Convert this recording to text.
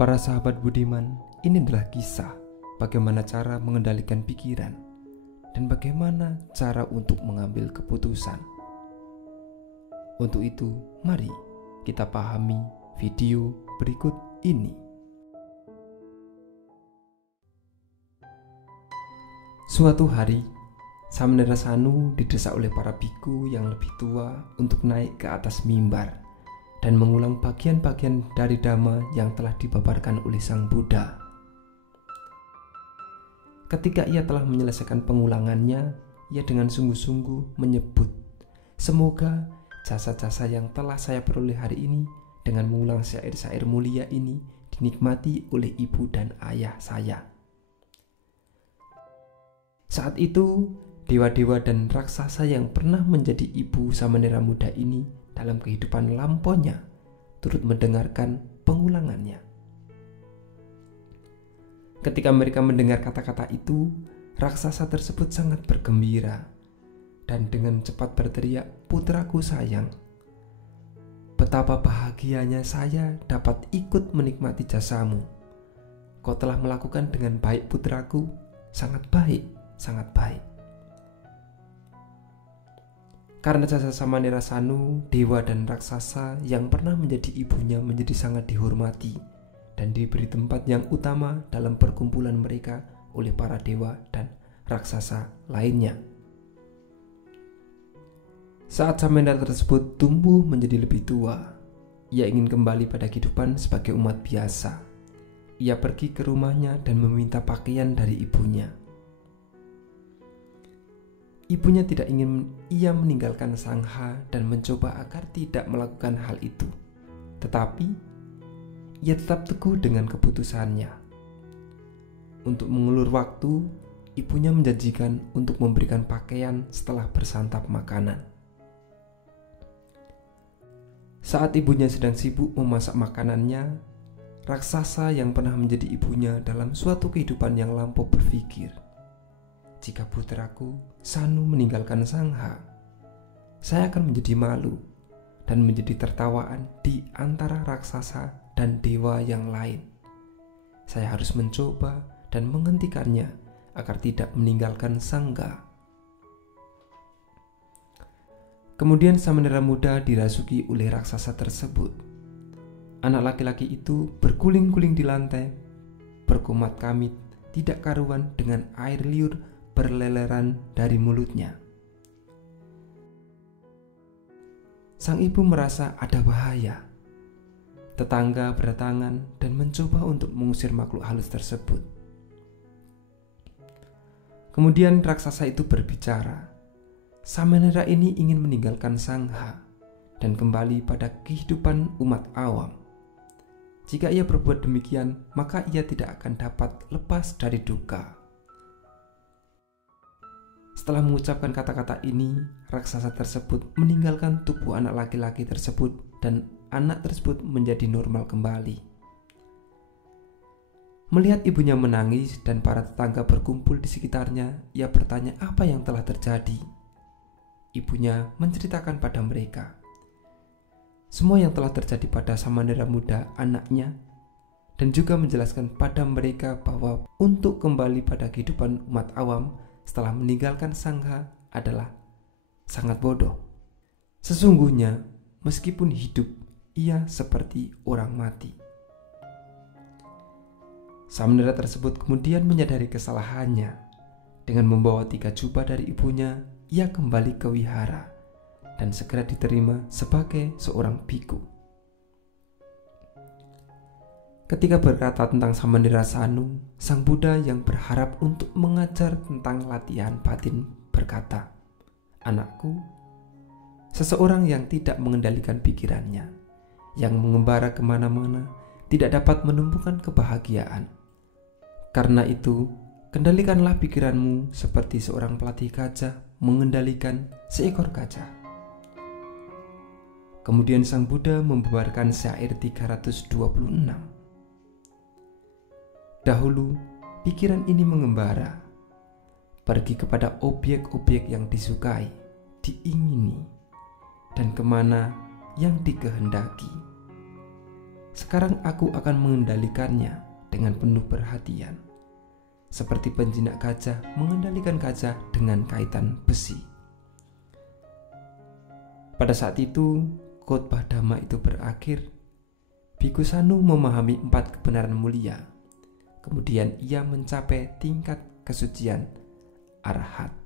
Para sahabat budiman, ini adalah kisah bagaimana cara mengendalikan pikiran dan bagaimana cara untuk mengambil keputusan. Untuk itu, mari kita pahami video berikut ini. Suatu hari, Samanera Sanu didesak oleh para biku yang lebih tua untuk naik ke atas mimbar dan mengulang bagian-bagian dari Dhamma yang telah dipaparkan oleh Sang Buddha. Ketika ia telah menyelesaikan pengulangannya, ia dengan sungguh-sungguh menyebut, "Semoga jasa-jasa yang telah saya peroleh hari ini dengan mengulang syair-syair mulia ini dinikmati oleh ibu dan ayah saya." Saat itu, dewa-dewa dan raksasa yang pernah menjadi ibu Samanera muda ini dalam kehidupan lampaunya turut mendengarkan pengulangannya. Ketika mereka mendengar kata-kata itu, raksasa tersebut sangat bergembira dan dengan cepat berteriak, "Putraku sayang, betapa bahagianya saya dapat ikut menikmati jasamu. Kau telah melakukan dengan baik putraku, sangat baik, sangat baik." Karena jasa Samanera Sanu, dewa dan raksasa yang pernah menjadi ibunya menjadi sangat dihormati dan diberi tempat yang utama dalam perkumpulan mereka oleh para dewa dan raksasa lainnya. Saat Samanera tersebut tumbuh menjadi lebih tua, ia ingin kembali pada kehidupan sebagai umat biasa. Ia pergi ke rumahnya dan meminta pakaian dari ibunya. Ibunya tidak ingin ia meninggalkan sangha dan mencoba agar tidak melakukan hal itu. Tetapi, ia tetap teguh dengan keputusannya. Untuk mengulur waktu, ibunya menjanjikan untuk memberikan pakaian setelah bersantap makanan. Saat ibunya sedang sibuk memasak makanannya, raksasa yang pernah menjadi ibunya dalam suatu kehidupan yang lampau berpikir, "Jika putraku Sanu meninggalkan sangha, saya akan menjadi malu dan menjadi tertawaan di antara raksasa dan dewa yang lain. Saya harus mencoba dan menghentikannya agar tidak meninggalkan sangha." Kemudian Samanera muda dirasuki oleh raksasa tersebut. Anak laki-laki itu berguling-guling di lantai, berkumat kamit tidak karuan dengan air liur berleleran dari mulutnya. Sang ibu merasa ada bahaya. Tetangga berdatangan dan mencoba untuk mengusir makhluk halus tersebut. Kemudian raksasa itu berbicara, "Samanera ini ingin meninggalkan sangha dan kembali pada kehidupan umat awam. Jika ia berbuat demikian, maka ia tidak akan dapat lepas dari duka." Setelah mengucapkan kata-kata ini, raksasa tersebut meninggalkan tubuh anak laki-laki tersebut dan anak tersebut menjadi normal kembali. Melihat ibunya menangis dan para tetangga berkumpul di sekitarnya, ia bertanya apa yang telah terjadi. Ibunya menceritakan pada mereka semua yang telah terjadi pada Samanera muda, anaknya, dan juga menjelaskan pada mereka bahwa untuk kembali pada kehidupan umat awam setelah meninggalkan sangha adalah sangat bodoh. Sesungguhnya, meskipun hidup, ia seperti orang mati. Samanera tersebut kemudian menyadari kesalahannya. Dengan membawa 3 jubah dari ibunya, ia kembali ke wihara dan segera diterima sebagai seorang biku. Ketika berkata tentang Samanera Sanu, Sang Buddha yang berharap untuk mengajar tentang latihan batin berkata, "Anakku, seseorang yang tidak mengendalikan pikirannya, yang mengembara kemana-mana, tidak dapat menumbuhkan kebahagiaan. Karena itu, kendalikanlah pikiranmu seperti seorang pelatih gajah mengendalikan seekor gajah." Kemudian Sang Buddha membabarkan syair 326. Dahulu, pikiran ini mengembara, pergi kepada objek-objek yang disukai, diingini, dan kemana yang dikehendaki. Sekarang aku akan mengendalikannya dengan penuh perhatian, seperti penjinak gajah mengendalikan gajah dengan kaitan besi. Pada saat itu, khotbah Dhamma itu berakhir. Biku Sanu memahami 4 kebenaran mulia. Kemudian ia mencapai tingkat kesucian Arhat.